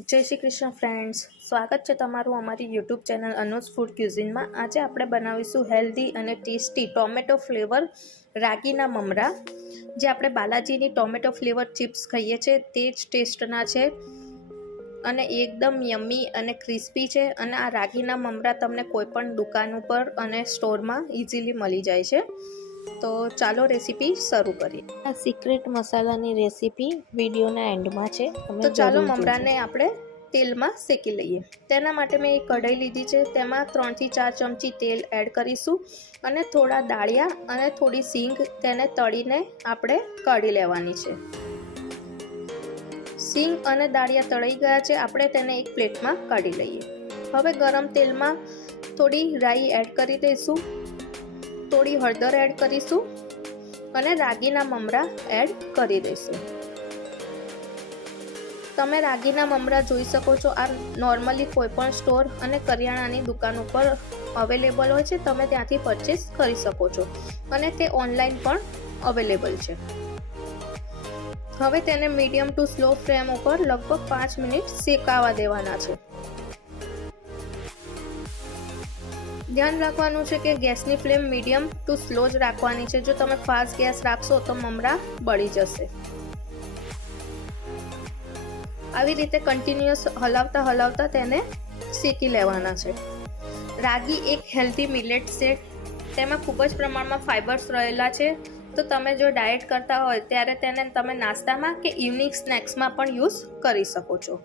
જય શ્રી કૃષ્ણ ફ્રેન્ડ્સ સ્વાગત છે તમારું અમારી યુટ્યુબ ચેનલ અનુજ ફૂડ ક્યુઝિનમાં આજે આપણે બનાવીશું હેલ્ધી અને ટેસ્ટી ટોમેટો ફ્લેવર રાગીના મમરા. જે આપણે બાલાજીની ટોમેટો ફ્લેવર ચિપ્સ ખાઈએ છીએ તે જ ટેસ્ટના છે અને એકદમ યમ્મી અને ક્રિસ્પી છે અને આ રાગીના મમરા તમને કોઈપણ દુકાન ઉપર અને સ્ટોરમાં ઇઝીલી મળી જાય છે. તો ચાલો રેસીપી શરૂ કરીએ. આ સિક્રેટ મસાલાની રેસીપી વિડીયોના એન્ડમાં છે. તો ચાલો મમરાને આપણે તેલમાં શેકી લઈએ. તેના માટે મેં એક કઢાઈ લીધી છે. તેમાં ત્રણથી ચાર ચમચી તેલ એડ કરીશું અને થોડા દાળિયા અને થોડી સિંગ તેને તળીને આપણે કાઢી લેવાની છે. સિંગ અને દાળિયા તળાઈ ગયા છે. આપણે તેને એક પ્લેટમાં કાઢી લઈએ. હવે ગરમ તેલમાં થોડી રાઈ એડ કરી દઈશું. થોડી હળદર એડ કરીશું અને રાગીના મમરા એડ કરી દઈશું. તમે રાગીના મમરા જોઈ શકો છો, આ નોર્મલી કોઈ પણ સ્ટોર અને કરિયાણાની દુકાન ઉપર અવેલેબલ હોય છે, તમે ત્યાંથી પરચેસ કરી શકો છો અને તે ઓનલાઈન પણ અવેલેબલ છે. હવે તેને મીડિયમ ટુ સ્લો ફ્લેમ ઉપર લગભગ પાંચ મિનિટ શેકાવા દેવાના છે. ધ્યાન રાખવાનું છે કે ગેસની ફ્લેમ મીડિયમ ટુ સ્લો જ રાખવાની છે. જો તમે ફાસ્ટ ગેસ રાખશો તો મમરા બળી જશે. આવી રીતે કન્ટિન્યુઅસ હલાવતા હલાવતા તેને શેકી લેવાના છે. રાગી એક હેલ્ધી મિલેટ છે તેમાં ખૂબ જ પ્રમાણમાં ફાઇબર્સ રહેલા છે. તો તમે જો ડાયટ કરતા હોય ત્યારે તેને તમે નાસ્તામાં કે ઇવનિંગ સ્નેક્સમાં પણ યુઝ કરી શકો છો.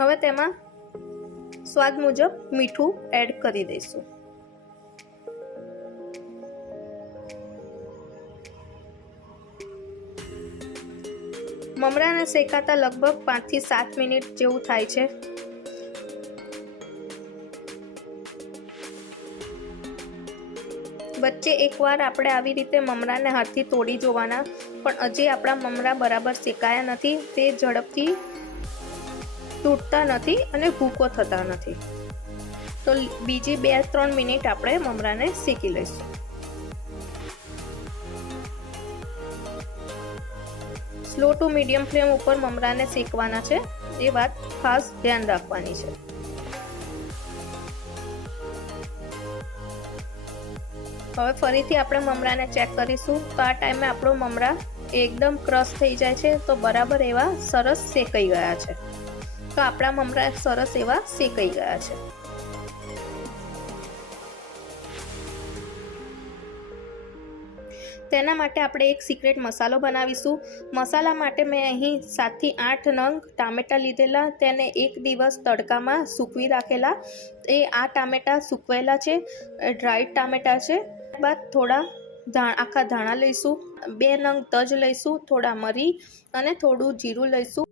હવે તેમાં સ્વાદ મુજબ મીઠું એડ કરી દઈશું. મમરાને શેકાતા લગભગ પાંચથી સાત મિનિટ જેવું થાય છે. વચ્ચે એકવાર આપણે આવી રીતે મમરાને હાથથી તોડી જોવાના, પણ હજી આપણા મમરા બરાબર શેકાયા નથી, તે ઝડપથી તૂટતા નથી અને ભૂકો થતા નથી. તો બીજી બે ત્રણ મિનિટ આપણે મમરાને શેકી લઈશું. સ્લો ટુ મીડિયમ ફ્લેમ ઉપર મમરાને શેકવાના છે. એ વાત ખાસ ધ્યાન રાખવાની છે. હવે ફરીથી આપણે મમરાને ચેક કરીશું તો આ ટાઈમે આપણો મમરા એકદમ ક્રશ થઈ જાય છે તો બરાબર એવા સરસ શેકાઈ ગયા છે. તો આપણા મમરા સરસ એવા શેકાઈ ગયા છે. તેના માટે આપણે એક સિક્રેટ મસાલો બનાવીશું. મસાલા માટે મેં અહીં સાતથી આઠ નંગ ટામેટાં લીધેલા, તેને એક દિવસ તડકામાં સૂકવી રાખેલા. એ આ ટામેટાં સૂકવેલા છે ડ્રાઈડ ટામેટાં છે. બાદ થોડા ધાણ, આખા ધાણા લઈશું, બે નંગ તજ લઈશું, થોડા મરી અને થોડું જીરું લઈશું.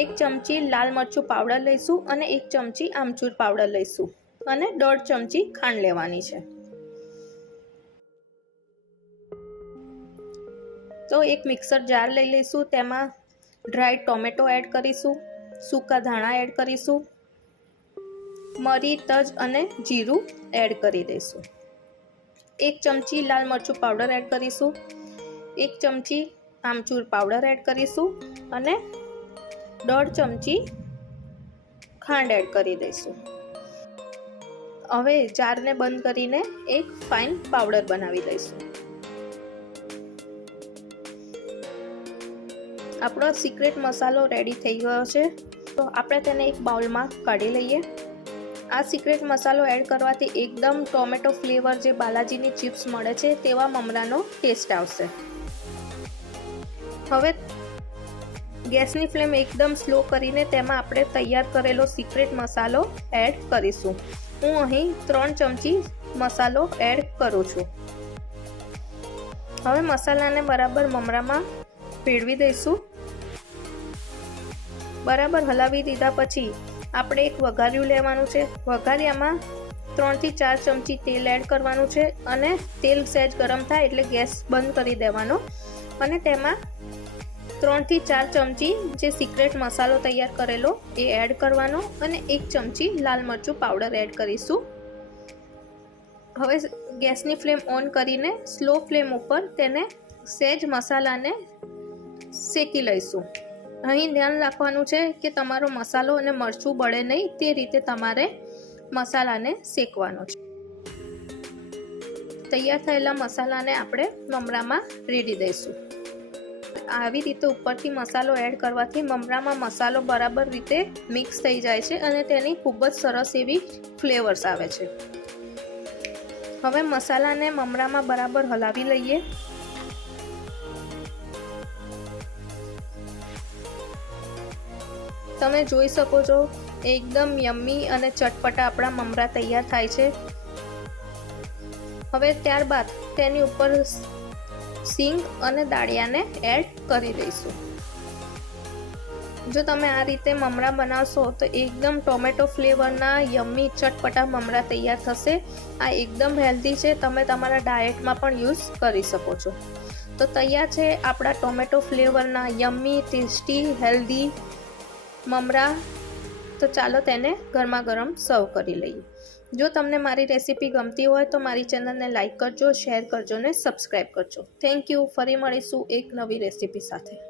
એક ચમચી લાલ મરચું પાવડર લઈશું અને એક ચમચી આમચૂર પાવડર લઈશું અને દોઢ ચમચી ખાંડ લેવાની છે. તો એક મિક્સર જાર લઈ લઈશું, તેમાં ડ્રાય ટોમેટો એડ કરીશું, સૂકા ધાણા એડ કરીશું, મરી, તજ અને જીરું એડ કરી દઈશું. એક ચમચી લાલ મરચું પાવડર એડ કરીશું, એક ચમચી આમચૂર પાવડર એડ કરીશું અને દોઢ ચમચી ખાંડ એડ કરી દઈશું. હવે જારને બંધ કરીને એક ફાઇન પાવડર બનાવી લઈશું આપણો સિક્રેટ મસાલો રેડી થઈ ગયો છે. તો આપણે તેને એક બાઉલમાં કાઢી લઈએ. આ સિક્રેટ મસાલો એડ કરવાથી એકદમ ટોમેટો ફ્લેવર જે બાલાજીની ચિપ્સ મળે છે તેવા મમરાનો ટેસ્ટ આવશે. હવે ગેસની ફ્લેમ એકદમ સ્લો કરીને તેમાં આપણે તૈયાર કરેલો સિક્રેટ મસાલો એડ કરીશું. હું અહીં ત્રણ ચમચી મસાલો એડ કરું છું. હવે મસાલાને બરાબર મમરામાં ભેળવી દઈશું. બરાબર હલાવી દીધા પછી આપણે એક વઘાર્યું લેવાનું છે. વઘારિયામાં ત્રણથી ચાર ચમચી તેલ એડ કરવાનું છે અને તેલ સહેજ ગરમ થાય એટલે ગેસ બંધ કરી દેવાનો. અને તેમાં ત્રણથી ચાર ચમચી જે સિક્રેટ મસાલો તૈયાર કરેલો એ એડ કરવાનો અને એક ચમચી લાલ મરચું પાવડર એડ કરીશું. હવે ગેસની ફ્લેમ ઓન કરીને સ્લો ફ્લેમ ઉપર તેને સહેજ મસાલાને શેકી લઈશું. અહીં ધ્યાન રાખવાનું છે કે તમારો મસાલો અને મરચું બળે નહીં, તે રીતે તમારે મસાલાને શેકવાનો છે. તૈયાર થયેલા મસાલાને આપણે મમરામાં રેડી દઈશું. આવી રીતે ઉપરથી મસાલો એડ કરવાથી મમરામાં મસાલો બરાબર રીતે મિક્સ થઈ જાય છે અને તેની ખૂબ જ સરસ એવી ફ્લેવર્સ આવે છે. હવે મસાલાને મમરામાં બરાબર હલાવી લઈએ. તમે જોઈ શકો છો, એકદમ યમ્મી અને ચટપટા આપણા મમરા તૈયાર થાય છે. હવે ત્યારબાદ તેની ઉપર સિંગ અને દાળિયાને એડ કરી દઈશું. જો તમે આ રીતે મમરા બનાવશો તો એકદમ ટોમેટો ફ્લેવરના યમ્મી ચટપટા મમરા તૈયાર થશે. આ એકદમ હેલ્ધી છે, તમે તમારા ડાયટમાં પણ યુઝ કરી શકો છો. તો તૈયાર છે આપણા ટોમેટો ફ્લેવરના યમ્મી, ટેસ્ટી, હેલ્ધી મમરા, તો ચાલો તેને ગરમા ગરમ સર્વ કરી લઈએ. જો તમને મારી રેસીપી ગમતી હોય તો મારી ચેનલને લાઇક કરજો શેર કરજો ને સબસ્ક્રાઈબ કરજો. થેન્ક યુ ફરી મળીશું એક નવી રેસીપી સાથે.